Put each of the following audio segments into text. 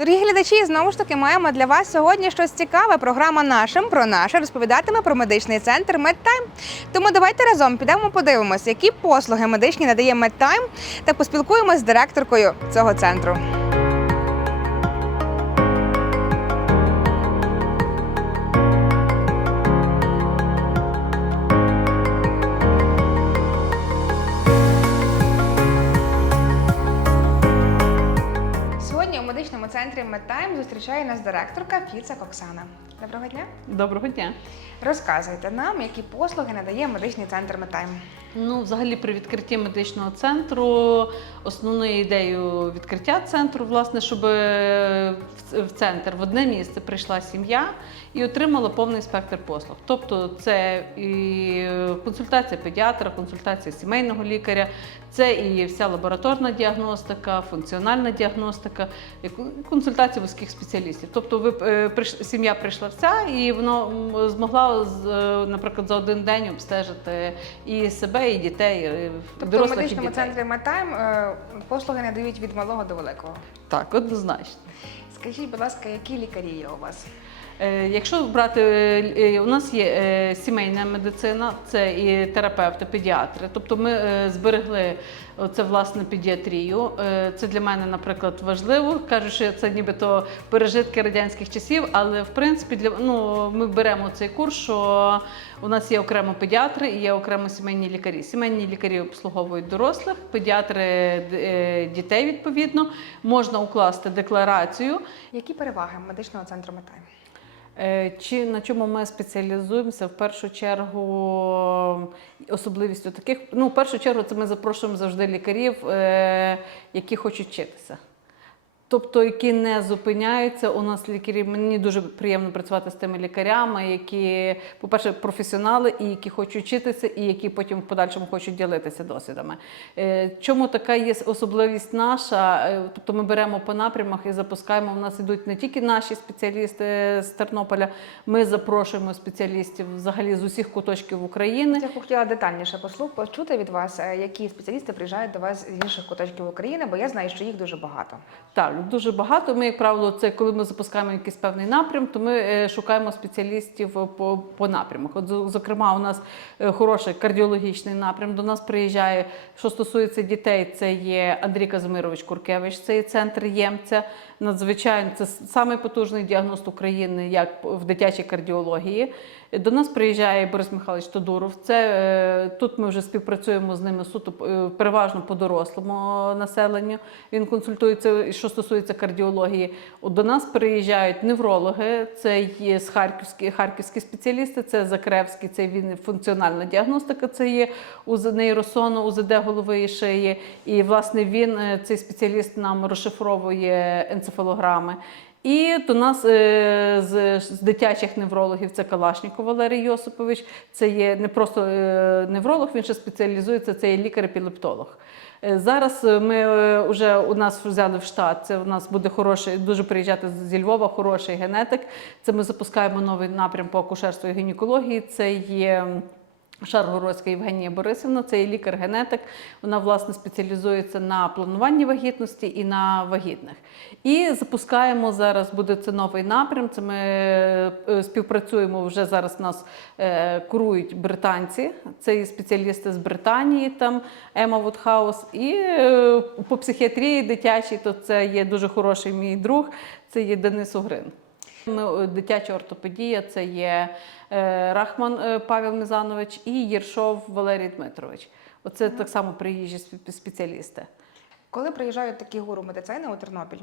Дорогі глядачі, знову ж таки маємо для вас сьогодні щось цікаве. Програма нашим про наше розповідатиме про медичний центр Медтайм. Тому давайте разом підемо подивимося, які послуги медичні надає Медтайм, та поспілкуємося з директоркою цього центру. Центрі Медтайм зустрічає нас директорка Фіцак Оксана. Доброго дня. Доброго дня. Розказуйте нам, які послуги надає медичний центр Медтайм. Ну, взагалі, при відкритті медичного центру основною ідеєю відкриття центру, власне, щоб в в центр в одне місце прийшла сім'я і отримала повний спектр послуг. Тобто, це і консультація педіатра, консультація сімейного лікаря, це і вся лабораторна діагностика, функціональна діагностика, консультація вузьких спеціалістів. Тобто, ви е, сім'я прийшла вся, і вона змогла е, наприклад, за один день обстежити і себе, і дітей, і Тобто в дорослих і медичному дітей. центрі Метайм послуги надають від малого до великого. Так, однозначно. Скажіть, будь ласка, які лікарі є у вас? Е, Якщо брати, е, е, у нас є сімейна медицина, це і терапевти, педіатри. Тобто ми зберегли це власне педіатрію. Це для мене, наприклад, важливо. Кажуть, що це нібито пережитки радянських часів, але в принципі для ну ми беремо цей курс, що у нас є окремо педіатри і є окремо сімейні лікарі. Сімейні лікарі обслуговують дорослих, педіатри дітей відповідно. Можна укласти декларацію. Які переваги медичного центру Медтайм? Е, Чи на чому ми спеціалізуємося? В першу чергу особливістю таких. Ну, в першу чергу, це ми запрошуємо завжди лікарів, е, які хочуть вчитися. Тобто, які не зупиняються. У нас лікарі, мені дуже приємно працювати з тими лікарями, які, по-перше, професіонали, і які хочуть вчитися, і які потім в подальшому хочуть ділитися досвідами. Е, Чому така є особливість наша? Е, Тобто ми беремо по напрямах і запускаємо. У нас ідуть не тільки наші спеціалісти з Тернополя, ми запрошуємо спеціалістів взагалі з усіх куточків України. Я хотіла детальніше послух почути від вас, е, які спеціалісти приїжджають до вас з інших куточків України, бо я знаю, що їх дуже багато. Так, дуже багато. Ми, як правило, це коли ми запускаємо якийсь певний напрям, то ми е, шукаємо спеціалістів по, по напрямах. От, зо- зокрема, у нас е, хороший кардіологічний напрям. До нас приїжджає, що стосується дітей, це є Андрій Казимирович Куркевич, це є центр Ємця. Надзвичайно це самий потужний діагност України як в дитячій кардіології. До нас приїжджає Борис Михайлович Тодуров. Це е, тут ми вже співпрацюємо з ними суто е, переважно по дорослому населенню. Він консультується, що стосується кардіології. До нас приїжджають неврологи, це є з харківські, харківські спеціалісти, це Закревський, це він функціональна діагностика, це є УЗ нейросону, УЗД голови і шиї. І власне він, е, цей спеціаліст, нам розшифровує енцефалограми. І до нас е, з, дитячих неврологів це Калашніков Валерій Йосипович. Це є не просто е, невролог, він ще спеціалізується, це є лікар-епілептолог. Е, Зараз ми вже у нас взяли в штат. Це у нас буде хороший, дуже приїжджати зі Львова, хороший генетик. Це ми запускаємо новий напрям по акушерству і гінекології. Це є. Шаргородська Євгенія Борисівна, це є лікар-генетик. Вона власне спеціалізується на плануванні вагітності і на вагітних. І запускаємо зараз. Буде це новий напрям. Це ми е, співпрацюємо вже зараз. Нас е, курують британці. Це і спеціалісти з Британії, там Ема Вудхаус. І е, по психіатрії дитячій, то це є дуже хороший мій друг. Це є Денис Угрин. Ми е, дитяча ортопедія, це є е, Рахман е, Павел Мізанович і Єршов Валерій Дмитрович. Оце так само приїжджі спеціалісти. Коли приїжджають такі гуру медицини у Тернопіль,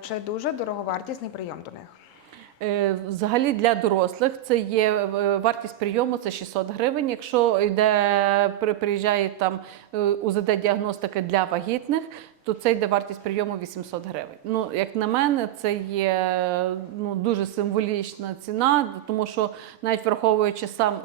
чи дуже дороговартісний прийом до них? Взагалі для дорослих це є вартість прийому це 600 гривень. Якщо йде при- приїжджає там УЗД-діагностика для вагітних, то це йде вартість прийому 800 гривень. Ну, як на мене, це є ну, дуже символічна ціна, тому що навіть враховуючи сам,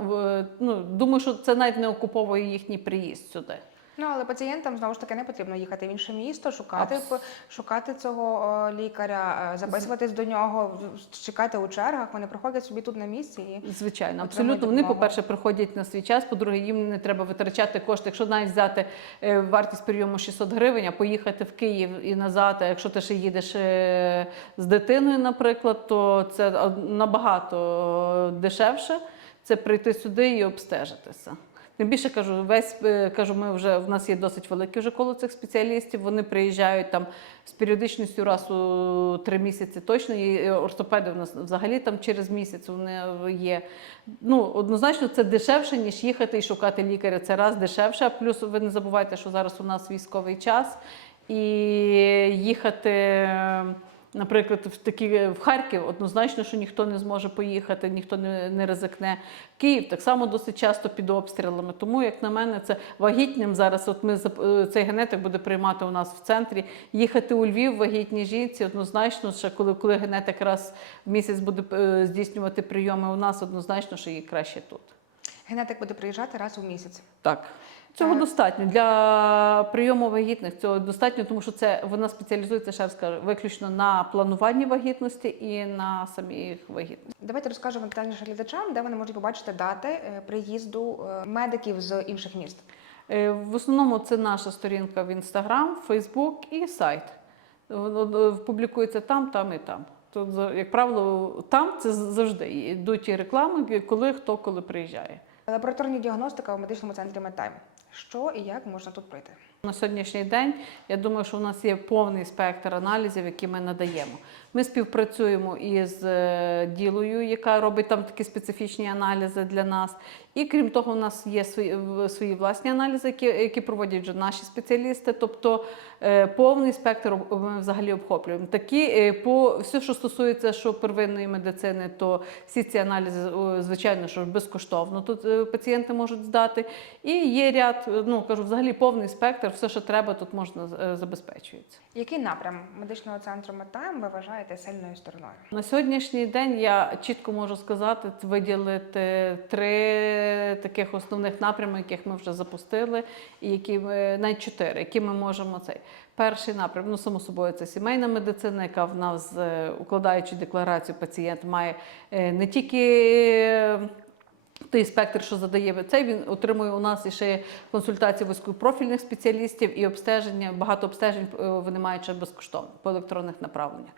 ну, думаю, що це навіть не окуповує їхній приїзд сюди. Ну але пацієнтам знову ж таки не потрібно їхати в інше місто, шукати Абс- шукати цього лікаря, е, записуватись до нього, чекати у чергах. Вони приходять собі тут на місці і Звичайно, абсолютно. Вони, по-перше, приходять на свій час, по-друге, їм не треба витрачати кошти. Якщо навіть взяти е, вартість прийому 600 гривень, а поїхати в Київ і назад, а якщо ти ще їдеш е, з дитиною, наприклад, то це набагато дешевше. Це прийти сюди і обстежитися. Тим більше кажу, весь е, кажу, ми вже в нас є досить велике вже коло цих спеціалістів. Вони приїжджають там з періодичністю раз у три місяці точно. І ортопеди в нас взагалі там через місяць вони є. Ну однозначно, це дешевше ніж їхати і шукати лікаря. Це раз дешевше. Плюс ви не забувайте, що зараз у нас військовий час і їхати. Наприклад, в такі в Харків однозначно, що ніхто не зможе поїхати, ніхто не, не ризикне. Київ так само досить часто під обстрілами. Тому, як на мене, це вагітним зараз. От ми е, цей генетик буде приймати у нас в центрі. Їхати у Львів вагітній жінці однозначно, ще коли, коли генетик раз в місяць буде е, здійснювати прийоми у нас, однозначно, що їй краще тут. генетик буде приїжджати раз у місяць. Так. Цього достатньо для прийому вагітних. Цього достатньо, тому що це вона спеціалізується ще раз кажу, виключно на плануванні вагітності і на самих вагітності. Давайте розкажемо детальніше глядачам, де вони можуть побачити дати е, приїзду е, медиків з інших міст. Е, В основному це наша сторінка в Інстаграм, Фейсбук і сайт. Воно е, публікується там, там і там. За- як правило, там це завжди йдуть і реклами, коли хто коли приїжджає. Лабораторна діагностика у медичному центрі Медтайм. Що і як можна тут пройти? На сьогоднішній день я думаю, що у нас є повний спектр аналізів, які ми надаємо. Ми співпрацюємо із е, ділою, яка робить там такі специфічні аналізи для нас. І крім того, у нас є свої, свої власні аналізи, які, які проводять вже наші спеціалісти. Тобто е, повний спектр ми взагалі обхоплюємо. Такі е, по все, що стосується що первинної медицини, то всі ці аналізи, звичайно, що безкоштовно тут пацієнти можуть здати. І є ряд, ну кажу, взагалі повний спектр, все, що треба, тут можна забезпечується. Який напрям медичного центру Медтайм ви вважаєте сильною стороною? На сьогоднішній день я чітко можу сказати, виділити три таких основних напрями, яких ми вже запустили, і які ми навіть чотири, які ми можемо цей. Перший напрям, ну само собою, це сімейна медицина, яка в нас, е, укладаючи декларацію, пацієнт має е, не тільки. Той спектр, що задає цей, він отримує у нас і ще консультації вузькопрофільних спеціалістів і обстеження. Багато обстежень е, вони мають ще безкоштовно по електронних направленнях.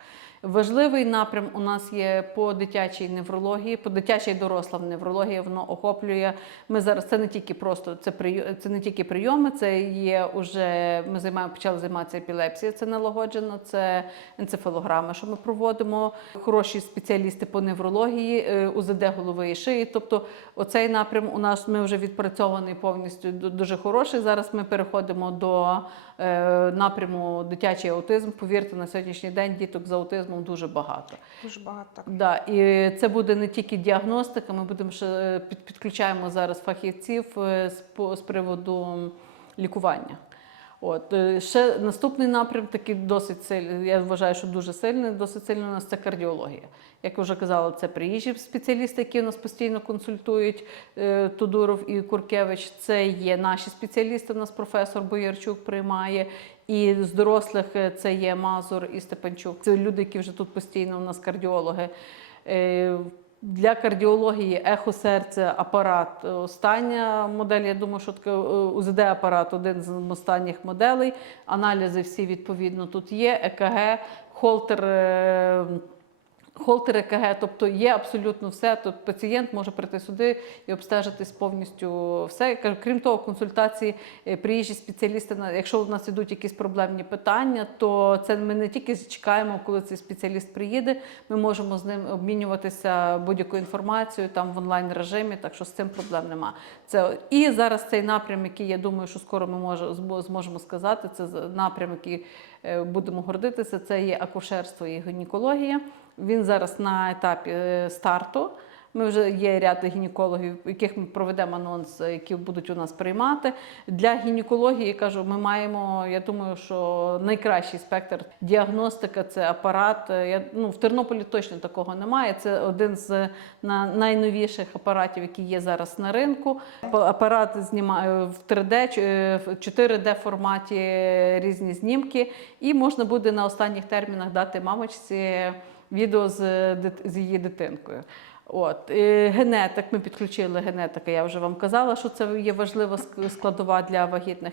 Важливий напрям у нас є по дитячій неврології, по дитячій доросла неврологія. Воно охоплює. Ми зараз це не тільки просто це це не тільки прийоми, це є уже. Ми займаємо почали займатися епілепсія. Це налагоджено, це енцефалограми, що ми проводимо. Хороші спеціалісти по неврології, е, УЗД голови і шиї. Тобто, оцей напрям у нас ми вже відпрацьований повністю ду- дуже хороший. Зараз ми переходимо до напряму дитячий аутизм. Повірте, на сьогоднішній день діток з аутизмом дуже багато. Дуже багато так. Да, і це буде не тільки діагностика. Ми будемо ще е, під, підключаємо зараз фахівців е, з приводу лікування. От е, ще наступний напрям, такий досить сильний. Я вважаю, що дуже сильний, досить сильний у нас це кардіологія. Як вже казала, це приїжджі спеціалісти, які нас постійно консультують е, Тодуров і Куркевич. Це є наші спеціалісти. У нас професор Боярчук приймає. І з дорослих е, це є Мазур і Степанчук. Це люди, які вже тут постійно у нас кардіологи. Е, Для кардіології ехо серця апарат. Остання модель, я думаю, що таке е, УЗД-апарат один з останніх моделей. Аналізи всі відповідно тут є. ЕКГ, холтер. Е, Холтер ЕКГ, тобто є абсолютно все. Тут пацієнт може прийти сюди і обстежитись повністю все. Крім того, консультації е, приїжджі спеціалісти. Якщо у нас ідуть якісь проблемні питання, то це ми не тільки чекаємо, коли цей спеціаліст приїде. Ми можемо з ним обмінюватися будь-якою інформацією там в онлайн режимі, так що з цим проблем нема. Це і зараз цей напрям, який я думаю, що скоро ми може зможемо сказати. Це напрям, який е, будемо гордитися. Це є акушерство і гінекологія. Він зараз на етапі е, старту. Ми вже є ряд гінекологів, яких ми проведемо анонс, е, які будуть у нас приймати. Для гінекології кажу, ми маємо. Я думаю, що найкращий спектр діагностика це апарат. Е, Я ну в Тернополі точно такого немає. Це один з на, найновіших апаратів, які є зараз на ринку. Апарат знімає в 3D, е, в 4D форматі різні знімки, і можна буде на останніх термінах дати мамочці відео з, з її дитинкою. От генетик, ми підключили генетика. Я вже вам казала, що це є важлива складова для вагітних.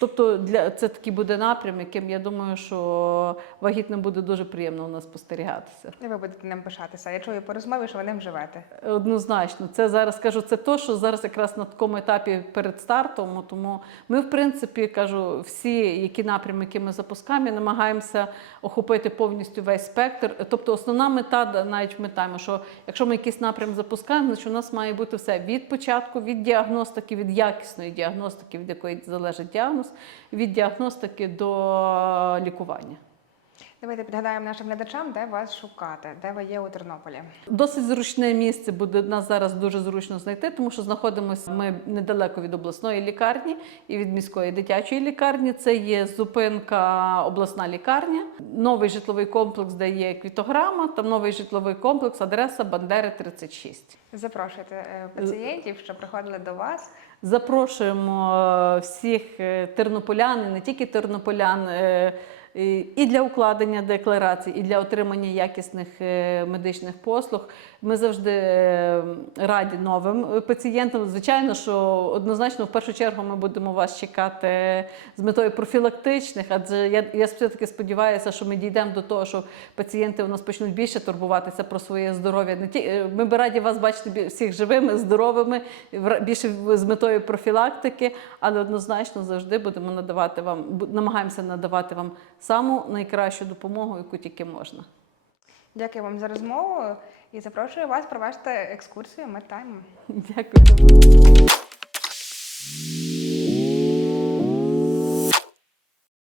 Тобто для це такий буде напрям, яким я думаю, що вагітним буде дуже приємно у нас спостерігатися. І ви будете ним пишатися. Я чую по розмові, що ви ним живете. Однозначно, це зараз кажу, це то, що зараз якраз на такому етапі перед стартом. Тому ми, в принципі, кажу, всі, які напрями, які ми запускаємо, намагаємося охопити повністю весь спектр. Тобто, основна мета, навіть ми таємо, що якщо ми якийсь напрям запускаємо, значить у нас має бути все від початку, від діагностики, від якісної діагностики, від якої залежить діагноз, від діагностики до лікування. Давайте підгадаємо нашим глядачам, де вас шукати, де ви є у Тернополі. Досить зручне місце буде нас зараз дуже зручно знайти, тому що знаходимося ми недалеко від обласної лікарні і від міської дитячої лікарні. Це є зупинка обласна лікарня, новий житловий комплекс, де є квітограма. Там новий житловий комплекс, адреса Бандери 36. Запрошуйте е, пацієнтів, що приходили до вас. Запрошуємо е, всіх е, тернополян, не тільки тернополян, і і для укладення декларацій, і для отримання якісних е, медичних послуг. Ми завжди е, раді новим е, пацієнтам. Звичайно, що однозначно в першу чергу ми будемо вас чекати з метою профілактичних, адже я, все-таки сподіваюся, що ми дійдемо до того, що пацієнти у нас почнуть більше турбуватися про своє здоров'я. Не ті, е, ми би раді вас бачити всіх живими, здоровими, більше з метою профілактики, але однозначно завжди будемо надавати вам, намагаємося надавати вам саму найкращу допомогу, яку тільки можна. Дякую вам за розмову і запрошую вас провести екскурсію медтайму. Дякую.